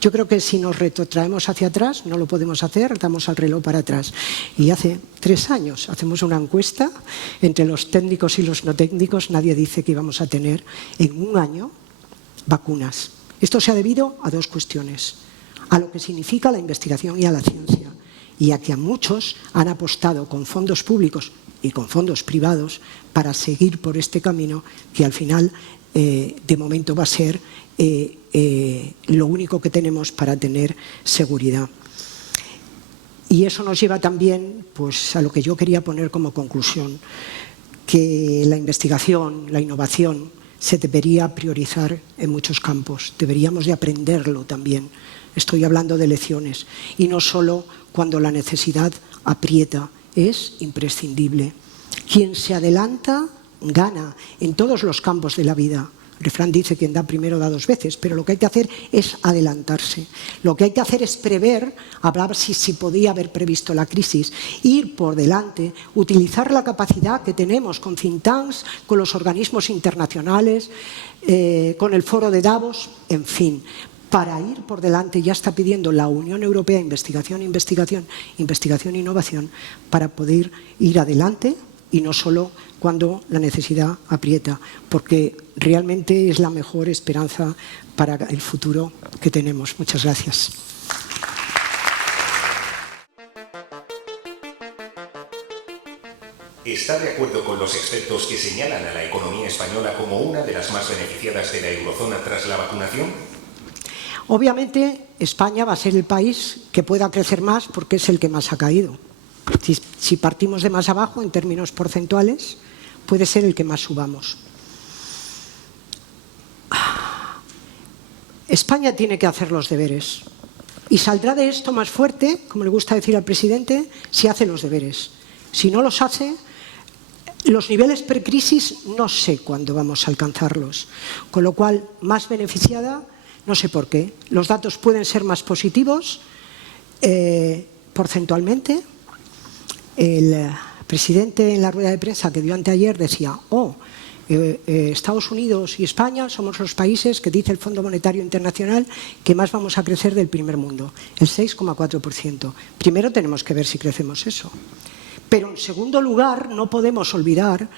Yo creo que si nos retrotraemos hacia atrás, no lo podemos hacer, damos al reloj para atrás. Y hace 3 años hacemos una encuesta entre los técnicos y los no técnicos, nadie dice que íbamos a tener en un año vacunas. Esto se ha debido a 2 cuestiones, a lo que significa la investigación y a la ciencia, y a que a muchos han apostado con fondos públicos y con fondos privados para seguir por este camino que al final de momento va a ser lo único que tenemos para tener seguridad. Y eso nos lleva también pues, a lo que yo quería poner como conclusión, que la investigación, la innovación se debería priorizar en muchos campos, deberíamos de aprenderlo también. Estoy hablando de lecciones y no solo cuando la necesidad aprieta. Es imprescindible. Quien se adelanta, gana en todos los campos de la vida. El refrán dice: quien da primero da 2 veces, pero lo que hay que hacer es adelantarse. Lo que hay que hacer es prever, hablar si podía haber previsto la crisis, ir por delante, utilizar la capacidad que tenemos con think tanks, con los organismos internacionales, con el foro de Davos, en fin. Para ir por delante, ya está pidiendo la Unión Europea investigación, investigación, investigación e innovación para poder ir adelante y no solo cuando la necesidad aprieta, porque realmente es la mejor esperanza para el futuro que tenemos. Muchas gracias. ¿Está de acuerdo con los expertos que señalan a la economía española como una de las más beneficiadas de la eurozona tras la vacunación? Obviamente, España va a ser el país que pueda crecer más porque es el que más ha caído. Si partimos de más abajo, en términos porcentuales, puede ser el que más subamos. España tiene que hacer los deberes y saldrá de esto más fuerte, como le gusta decir al presidente, si hace los deberes. Si no los hace, los niveles precrisis no sé cuándo vamos a alcanzarlos. Con lo cual, más beneficiada, no sé por qué. Los datos pueden ser más positivos porcentualmente. El presidente en la rueda de prensa que dio anteayer decía: Estados Unidos y España somos los países que dice el Fondo Monetario Internacional que más vamos a crecer del primer mundo, el 6,4%. Primero tenemos que ver si crecemos eso. Pero en segundo lugar, no podemos olvidar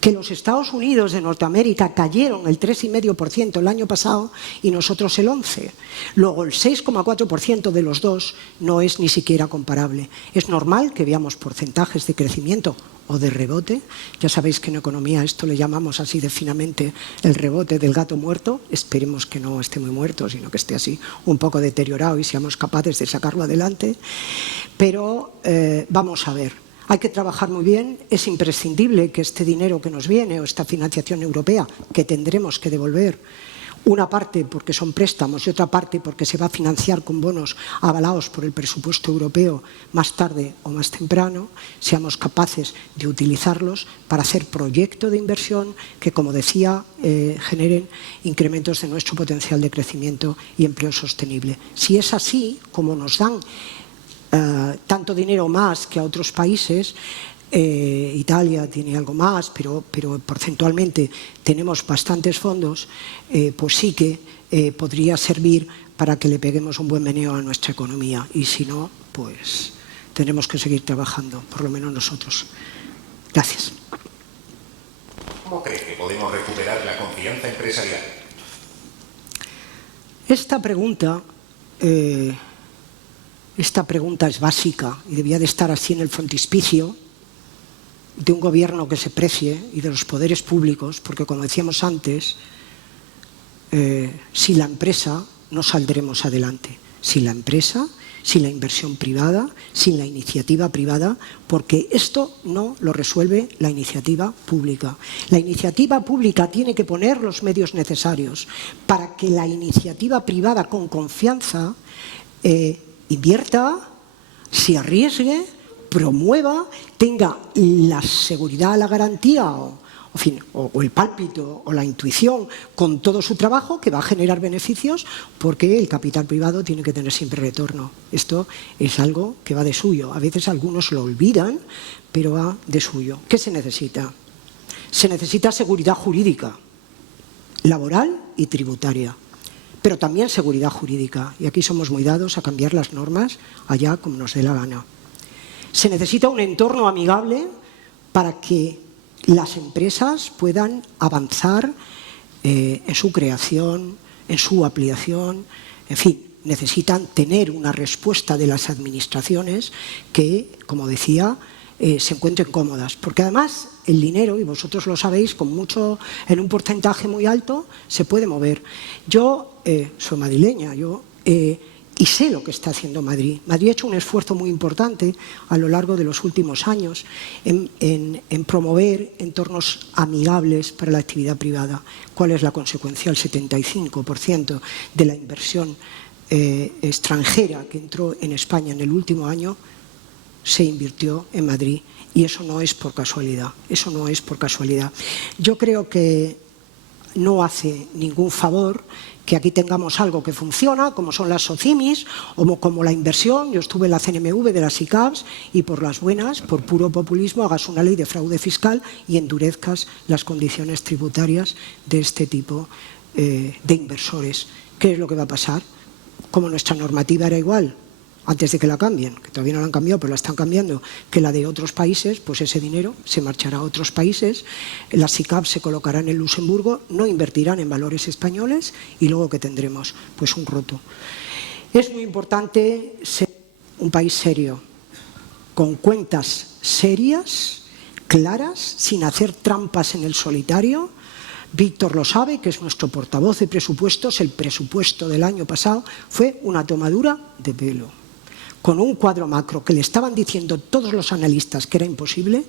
que los Estados Unidos de Norteamérica cayeron el 3,5% el año pasado y nosotros el 11%. Luego el 6,4% de los dos no es ni siquiera comparable. Es normal que veamos porcentajes de crecimiento o de rebote. Ya sabéis que en economía esto le llamamos así de finamente el rebote del gato muerto. Esperemos que no esté muy muerto, sino que esté así un poco deteriorado y seamos capaces de sacarlo adelante. Pero vamos a ver. Hay que trabajar muy bien, es imprescindible que este dinero que nos viene o esta financiación europea que tendremos que devolver, una parte porque son préstamos y otra parte porque se va a financiar con bonos avalados por el presupuesto europeo más tarde o más temprano, seamos capaces de utilizarlos para hacer proyectos de inversión que, como decía, generen incrementos de nuestro potencial de crecimiento y empleo sostenible. Si es así, como nos dan tanto dinero más que a otros países, Italia tiene algo más, pero porcentualmente tenemos bastantes fondos, pues sí que podría servir para que le peguemos un buen meneo a nuestra economía, y si no, pues tendremos que seguir trabajando, por lo menos nosotros. Gracias. ¿Cómo cree que podemos recuperar la confianza empresarial? Esta pregunta es básica y debía de estar así en el frontispicio de un gobierno que se precie y de los poderes públicos, porque, como decíamos antes, sin la empresa no saldremos adelante. Sin la empresa, sin la inversión privada, sin la iniciativa privada, porque esto no lo resuelve la iniciativa pública. La iniciativa pública tiene que poner los medios necesarios para que la iniciativa privada, con confianza, invierta, se arriesgue, promueva, tenga la seguridad, la garantía o el pálpito o la intuición con todo su trabajo, que va a generar beneficios, porque el capital privado tiene que tener siempre retorno. Esto es algo que va de suyo. A veces algunos lo olvidan, pero va de suyo. ¿Qué se necesita? Se necesita seguridad jurídica, laboral y tributaria, pero también seguridad jurídica. Y aquí somos muy dados a cambiar las normas allá como nos dé la gana. Se necesita un entorno amigable para que las empresas puedan avanzar en su creación, en su ampliación, en fin, necesitan tener una respuesta de las administraciones que, como decía, se encuentren cómodas. Porque además el dinero, y vosotros lo sabéis, en un porcentaje muy alto, se puede mover. Yo soy madrileña, y sé lo que está haciendo Madrid. Madrid ha hecho un esfuerzo muy importante a lo largo de los últimos años en promover entornos amigables para la actividad privada. ¿Cuál es la consecuencia? El 75% de la inversión extranjera que entró en España en el último año se invirtió en Madrid. Y eso no es por casualidad. Eso no es por casualidad. Yo creo que no hace ningún favor que aquí tengamos algo que funciona, como son las SOCIMIs, o como la inversión. Yo estuve en la CNMV de las ICAPs y por las buenas, por puro populismo, hagas una ley de fraude fiscal y endurezcas las condiciones tributarias de este tipo de inversores. ¿Qué es lo que va a pasar? Como nuestra normativa era igual antes de que la cambien, que todavía no la han cambiado, pero la están cambiando, que la de otros países, pues ese dinero se marchará a otros países, las ICAP se colocarán en Luxemburgo, no invertirán en valores españoles y luego ¿qué tendremos? Pues un roto. Es muy importante ser un país serio, con cuentas serias, claras, sin hacer trampas en el solitario. Víctor lo sabe, que es nuestro portavoz de presupuestos. El presupuesto del año pasado fue una tomadura de pelo, con un cuadro macro que le estaban diciendo todos los analistas que era imposible,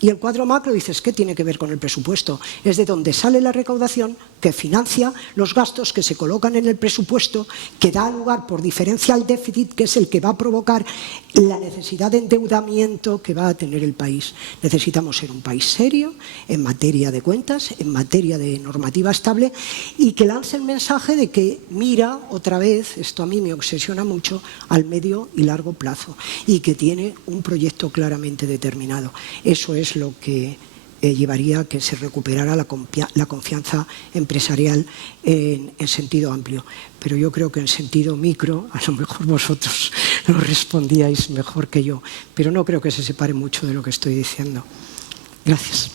y el cuadro macro, dices, ¿qué tiene que ver con el presupuesto? Es de donde sale la recaudación que financia los gastos que se colocan en el presupuesto, que da lugar por diferencia al déficit, que es el que va a provocar la necesidad de endeudamiento que va a tener el país. Necesitamos ser un país serio en materia de cuentas, en materia de normativa estable, y que lance el mensaje de que mira otra vez, esto a mí me obsesiona mucho, al medio y largo plazo, y que tiene un proyecto claramente determinado. Eso es lo que llevaría a que se recuperara la confianza empresarial en sentido amplio. Pero yo creo que en sentido micro, a lo mejor vosotros lo respondíais mejor que yo, pero no creo que se separe mucho de lo que estoy diciendo. Gracias.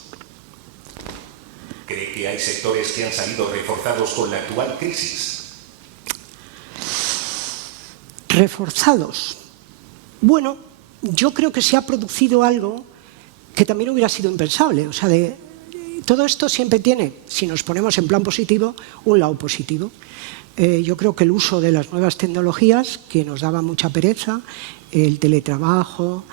¿Cree que hay sectores que han salido reforzados con la actual crisis? Reforzados. Bueno, yo creo que se ha producido algo que también hubiera sido impensable. O sea, todo esto siempre tiene, si nos ponemos en plan positivo, un lado positivo. Yo creo que el uso de las nuevas tecnologías, que nos daba mucha pereza, el teletrabajo,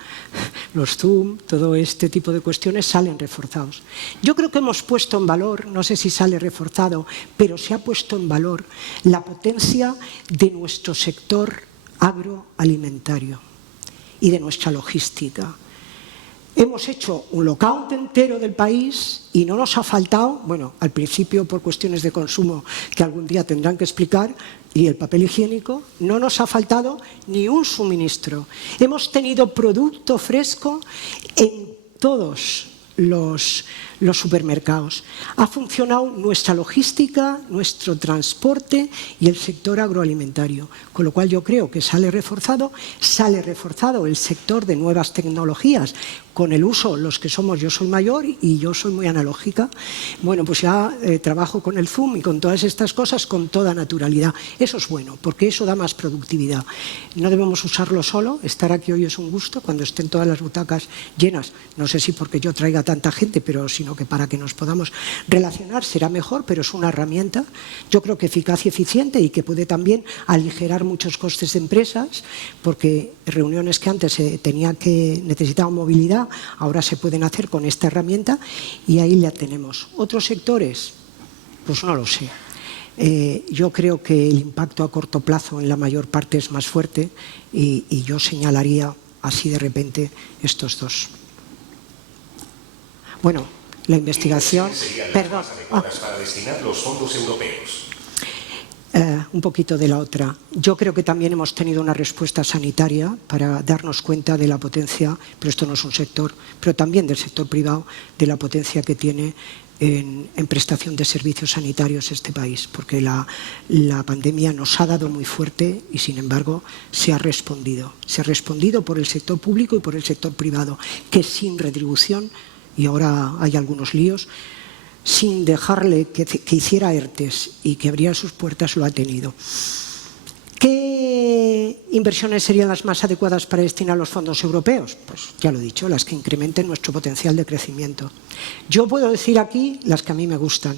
los Zoom, todo este tipo de cuestiones salen reforzados. Yo creo que hemos puesto en valor, no sé si sale reforzado, pero se ha puesto en valor la potencia de nuestro sector agroalimentario y de nuestra logística. Hemos hecho un lockout entero del país y no nos ha faltado, bueno, al principio por cuestiones de consumo que algún día tendrán que explicar, y el papel higiénico, no nos ha faltado ni un suministro. Hemos tenido producto fresco en todos los supermercados. Ha funcionado nuestra logística, nuestro transporte y el sector agroalimentario, con lo cual yo creo que sale reforzado el sector de nuevas tecnologías, con el uso, los que somos, yo soy mayor y yo soy muy analógica, bueno, pues ya trabajo con el Zoom y con todas estas cosas con toda naturalidad. Eso es bueno, porque eso da más productividad. No debemos usarlo solo, estar aquí hoy es un gusto, cuando estén todas las butacas llenas, no sé si porque yo traiga tanta gente, pero sino que para que nos podamos relacionar será mejor, pero es una herramienta, yo creo que eficaz y eficiente, y que puede también aligerar muchos costes de empresas, porque reuniones que antes necesitaban movilidad, ahora se pueden hacer con esta herramienta y ahí la tenemos. ¿Otros sectores? Pues no lo sé. Yo creo que el impacto a corto plazo en la mayor parte es más fuerte y yo señalaría así de repente estos dos. Bueno, la investigación... Perdón. Para destinar los fondos europeos. un poquito de la otra. Yo creo que también hemos tenido una respuesta sanitaria para darnos cuenta de la potencia, pero esto no es un sector, pero también del sector privado, de la potencia que tiene en prestación de servicios sanitarios este país, porque la pandemia nos ha dado muy fuerte y, sin embargo, se ha respondido. Se ha respondido por el sector público y por el sector privado, que sin retribución, y ahora hay algunos líos, sin dejarle que hiciera ERTES y que abriera sus puertas, lo ha tenido. ¿Qué inversiones serían las más adecuadas para destinar los fondos europeos? Pues ya lo he dicho, las que incrementen nuestro potencial de crecimiento. Yo puedo decir aquí las que a mí me gustan,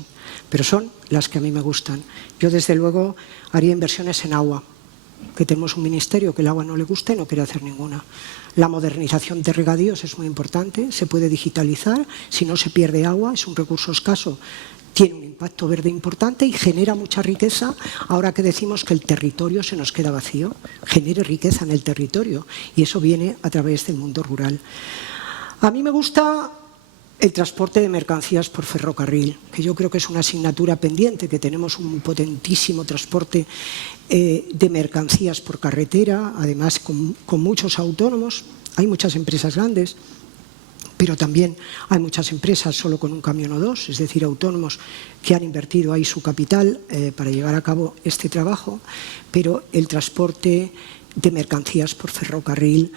pero son las que a mí me gustan. Yo, desde luego, haría inversiones en agua, que tenemos un ministerio que el agua no le gusta y no quiere hacer ninguna. La modernización de regadíos es muy importante, se puede digitalizar, si no se pierde agua, es un recurso escaso, tiene un impacto verde importante y genera mucha riqueza. Ahora que decimos que el territorio se nos queda vacío, genere riqueza en el territorio, y eso viene a través del mundo rural. A mí me gusta el transporte de mercancías por ferrocarril, que yo creo que es una asignatura pendiente, que tenemos un potentísimo transporte de mercancías por carretera, además con muchos autónomos. Hay muchas empresas grandes, pero también hay muchas empresas solo con un camión o dos, es decir, autónomos que han invertido ahí su capital para llevar a cabo este trabajo, pero el transporte de mercancías por ferrocarril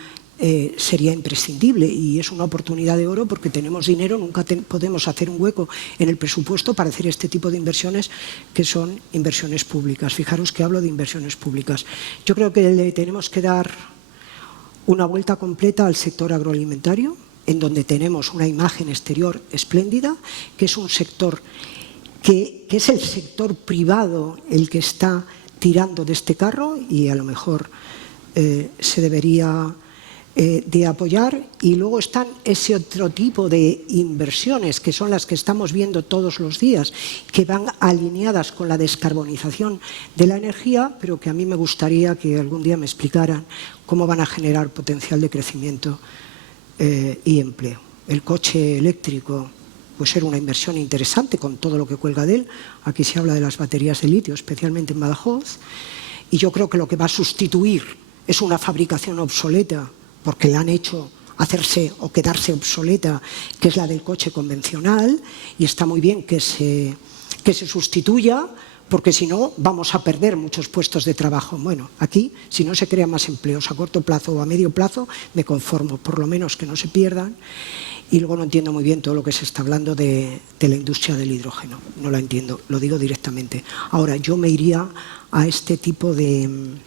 sería imprescindible, y es una oportunidad de oro porque tenemos dinero, nunca podemos hacer un hueco en el presupuesto para hacer este tipo de inversiones, que son inversiones públicas. Fijaros que hablo de inversiones públicas. Yo creo que le tenemos que dar una vuelta completa al sector agroalimentario, en donde tenemos una imagen exterior espléndida, que es un sector que es el sector privado el que está tirando de este carro, y a lo mejor se debería de apoyar. Y luego están ese otro tipo de inversiones, que son las que estamos viendo todos los días, que van alineadas con la descarbonización de la energía, pero que a mí me gustaría que algún día me explicaran cómo van a generar potencial de crecimiento y empleo. El coche eléctrico puede ser una inversión interesante con todo lo que cuelga de él. Aquí se habla de las baterías de litio, especialmente en Badajoz, y yo creo que lo que va a sustituir es una fabricación obsoleta, porque la han hecho hacerse o quedarse obsoleta, que es la del coche convencional, y está muy bien que se sustituya, porque si no vamos a perder muchos puestos de trabajo. Bueno, aquí, si no se crean más empleos a corto plazo o a medio plazo, me conformo, por lo menos que no se pierdan. Y luego no entiendo muy bien todo lo que se está hablando de la industria del hidrógeno. No la entiendo, lo digo directamente. Ahora, yo me iría a este tipo de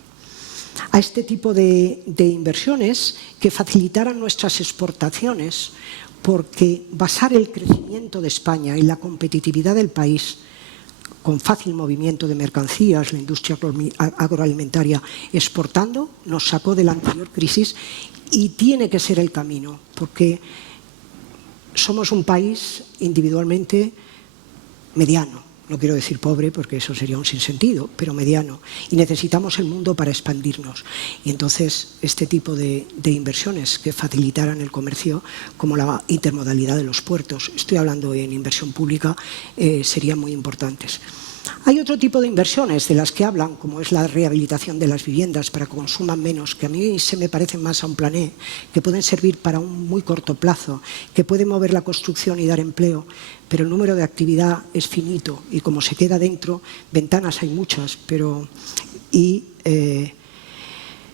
inversiones que facilitaran nuestras exportaciones, porque basar el crecimiento de España y la competitividad del país con fácil movimiento de mercancías, la industria agroalimentaria exportando, nos sacó de la anterior crisis, y tiene que ser el camino, porque somos un país individualmente mediano. No quiero decir pobre, porque eso sería un sinsentido, pero mediano. Y necesitamos el mundo para expandirnos. Y entonces este tipo de inversiones que facilitaran el comercio, como la intermodalidad de los puertos, estoy hablando en inversión pública, serían muy importantes. Hay otro tipo de inversiones de las que hablan, como es la rehabilitación de las viviendas para que consuman menos, que a mí se me parecen más a un plan E, que pueden servir para un muy corto plazo, que pueden mover la construcción y dar empleo, pero el número de actividad es finito, y como se queda dentro, ventanas hay muchas,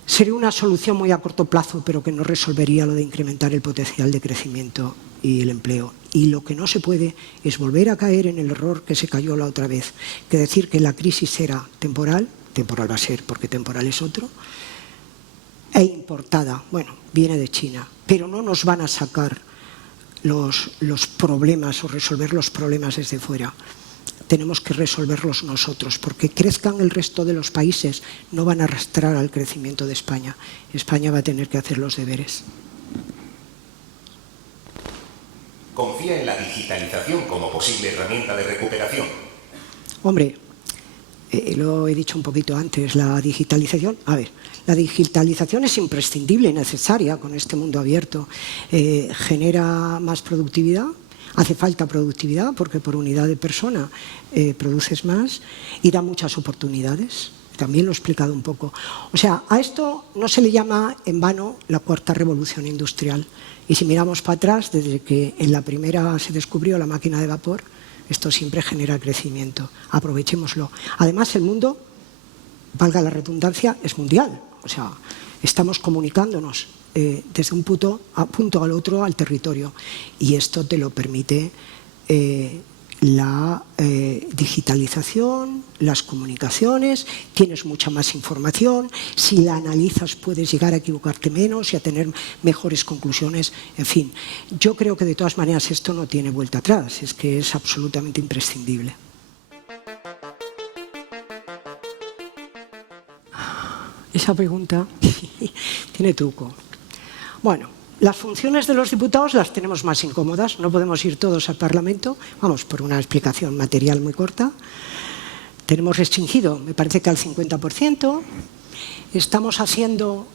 sería una solución muy a corto plazo, pero que no resolvería lo de incrementar el potencial de crecimiento y el empleo. Y lo que no se puede es volver a caer en el error que se cayó la otra vez, que decir que la crisis era temporal va a ser porque temporal es otro, e importada. Bueno, viene de China, pero no nos van a sacar los problemas o resolver los problemas desde fuera. Tenemos que resolverlos nosotros, porque crezcan el resto de los países, no van a arrastrar al crecimiento de España. España va a tener que hacer los deberes. ¿Confía en la digitalización como posible herramienta de recuperación? Hombre, lo he dicho un poquito antes, la digitalización es imprescindible y necesaria con este mundo abierto. Genera más productividad, Hace falta productividad porque por unidad de persona produces más y da muchas oportunidades. También lo he explicado un poco. O sea, a esto no se le llama en vano la cuarta revolución industrial. Y si miramos para atrás, desde que en la primera se descubrió la máquina de vapor, esto siempre genera crecimiento. Aprovechémoslo. Además, el mundo, valga la redundancia, es mundial. O sea, estamos comunicándonos desde un punto al otro al territorio. Y esto te lo permite la digitalización, las comunicaciones, tienes mucha más información, si la analizas puedes llegar a equivocarte menos y a tener mejores conclusiones, en fin. Yo creo que de todas maneras esto no tiene vuelta atrás, es que es absolutamente imprescindible. Esa pregunta tiene truco. Bueno, las funciones de los diputados las tenemos más incómodas, no podemos ir todos al Parlamento, vamos, por una explicación material muy corta. Tenemos restringido, me parece que al 50%, estamos haciendo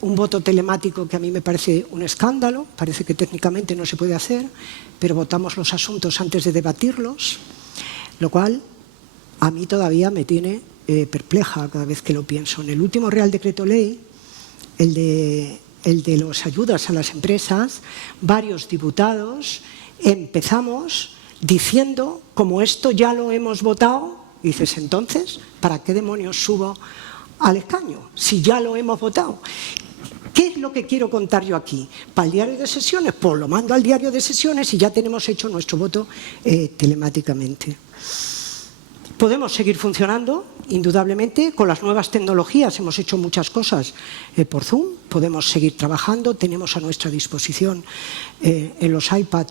un voto telemático que a mí me parece un escándalo, parece que técnicamente no se puede hacer, pero votamos los asuntos antes de debatirlos, lo cual a mí todavía me tiene perpleja cada vez que lo pienso. En el último Real Decreto Ley, el de las ayudas a las empresas, varios diputados empezamos diciendo, como esto ya lo hemos votado, dices, entonces, ¿para qué demonios subo al escaño si ya lo hemos votado? ¿Qué es lo que quiero contar yo aquí? ¿Para el diario de sesiones? Pues lo mando al diario de sesiones y ya tenemos hecho nuestro voto telemáticamente. Podemos seguir funcionando, indudablemente, con las nuevas tecnologías. Hemos hecho muchas cosas por Zoom, podemos seguir trabajando, tenemos a nuestra disposición en los iPad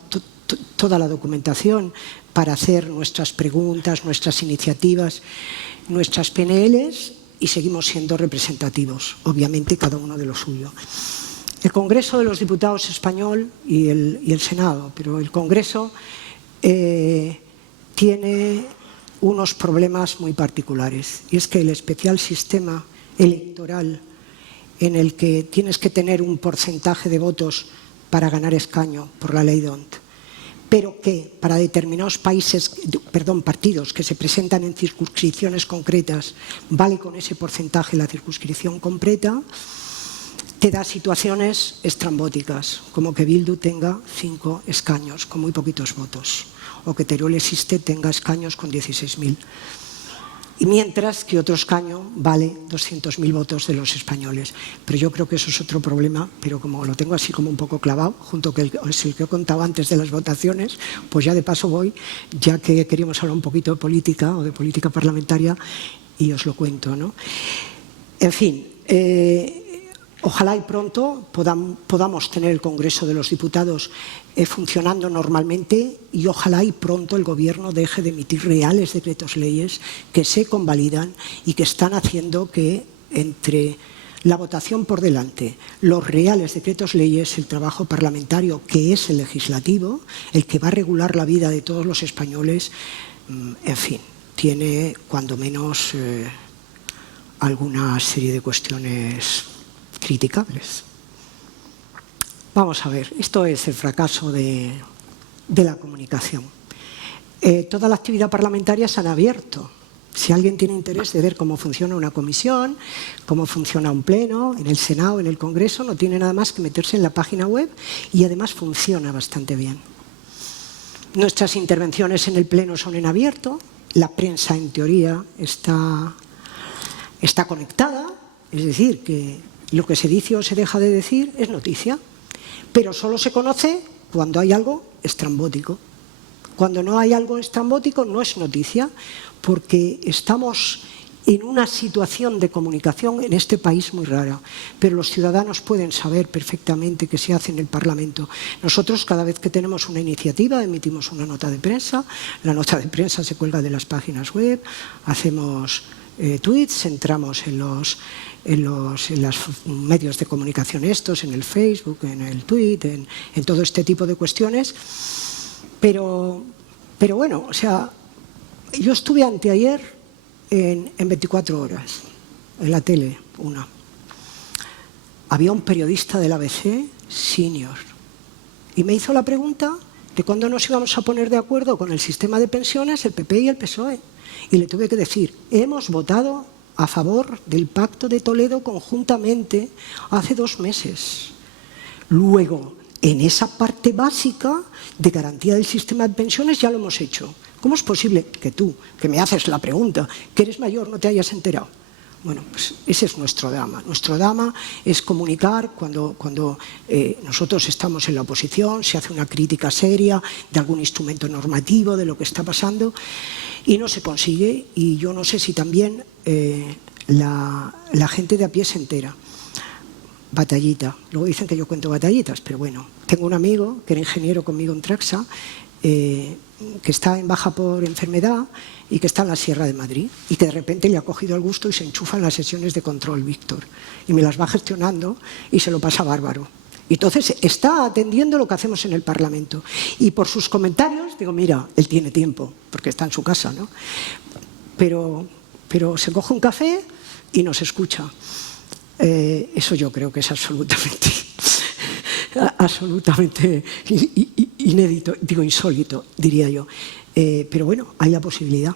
toda la documentación para hacer nuestras preguntas, nuestras iniciativas, nuestras PNLs y seguimos siendo representativos, obviamente cada uno de lo suyo. El Congreso de los Diputados español y el Senado, pero el Congreso tiene unos problemas muy particulares y es que el especial sistema electoral en el que tienes que tener un porcentaje de votos para ganar escaño por la ley D'Hondt, pero que para determinados partidos que se presentan en circunscripciones concretas vale con ese porcentaje la circunscripción completa, te da situaciones estrambóticas, como que Bildu tenga 5 escaños con muy poquitos votos, o que Teruel Existe tenga escaños con 16.000. Y mientras que otro escaño vale 200.000 votos de los españoles. Pero yo creo que eso es otro problema, pero como lo tengo así como un poco clavado, junto con el que he contado antes de las votaciones, pues ya de paso voy, ya que queríamos hablar un poquito de política o de política parlamentaria, y os lo cuento, ¿no? En fin, ojalá y pronto podamos tener el Congreso de los Diputados funcionando normalmente y ojalá y pronto el Gobierno deje de emitir reales decretos leyes que se convalidan y que están haciendo que entre la votación por delante, los reales decretos leyes, el trabajo parlamentario que es el legislativo, el que va a regular la vida de todos los españoles, en fin, tiene cuando menos alguna serie de cuestiones criticables. Vamos a ver, esto es el fracaso de la comunicación. Toda la actividad parlamentaria se han abierto. Si alguien tiene interés de ver cómo funciona una comisión, cómo funciona un pleno, en el Senado, en el Congreso, no tiene nada más que meterse en la página web y además funciona bastante bien. Nuestras intervenciones en el pleno son en abierto, la prensa en teoría está conectada, es decir, que lo que se dice o se deja de decir es noticia, pero solo se conoce cuando hay algo estrambótico. Cuando no hay algo estrambótico no es noticia, porque estamos en una situación de comunicación en este país muy rara, pero los ciudadanos pueden saber perfectamente qué se hace en el Parlamento. Nosotros cada vez que tenemos una iniciativa emitimos una nota de prensa, la nota de prensa se cuelga de las páginas web, hacemos tweets, entramos en los medios de comunicación en el Facebook, en el Twitter, en todo este tipo de cuestiones, pero bueno, o sea, yo estuve anteayer en 24 horas, en la tele, había un periodista del ABC, senior, y me hizo la pregunta de cuándo nos íbamos a poner de acuerdo con el sistema de pensiones, el PP y el PSOE. Y le tuve que decir, hemos votado a favor del Pacto de Toledo conjuntamente hace 2 meses. Luego, en esa parte básica de garantía del sistema de pensiones ya lo hemos hecho. ¿Cómo es posible que tú, que me haces la pregunta, que eres mayor, no te hayas enterado? Bueno, pues ese es nuestro drama. Nuestro drama es comunicar cuando nosotros estamos en la oposición, se hace una crítica seria de algún instrumento normativo, de lo que está pasando, y no se consigue. Y yo no sé si también la gente de a pie se entera. Batallita. Luego dicen que yo cuento batallitas, pero bueno. Tengo un amigo que era ingeniero conmigo en Traxa, que está en baja por enfermedad y que está en la Sierra de Madrid y que de repente le ha cogido el gusto y se enchufa en las sesiones de control, Víctor, y me las va gestionando y se lo pasa bárbaro. Y entonces está atendiendo lo que hacemos en el Parlamento y por sus comentarios digo, mira, él tiene tiempo porque está en su casa, ¿no? Pero se coge un café y nos escucha. Eso yo creo que es absolutamente inédito, digo insólito, diría yo. Pero bueno, hay la posibilidad.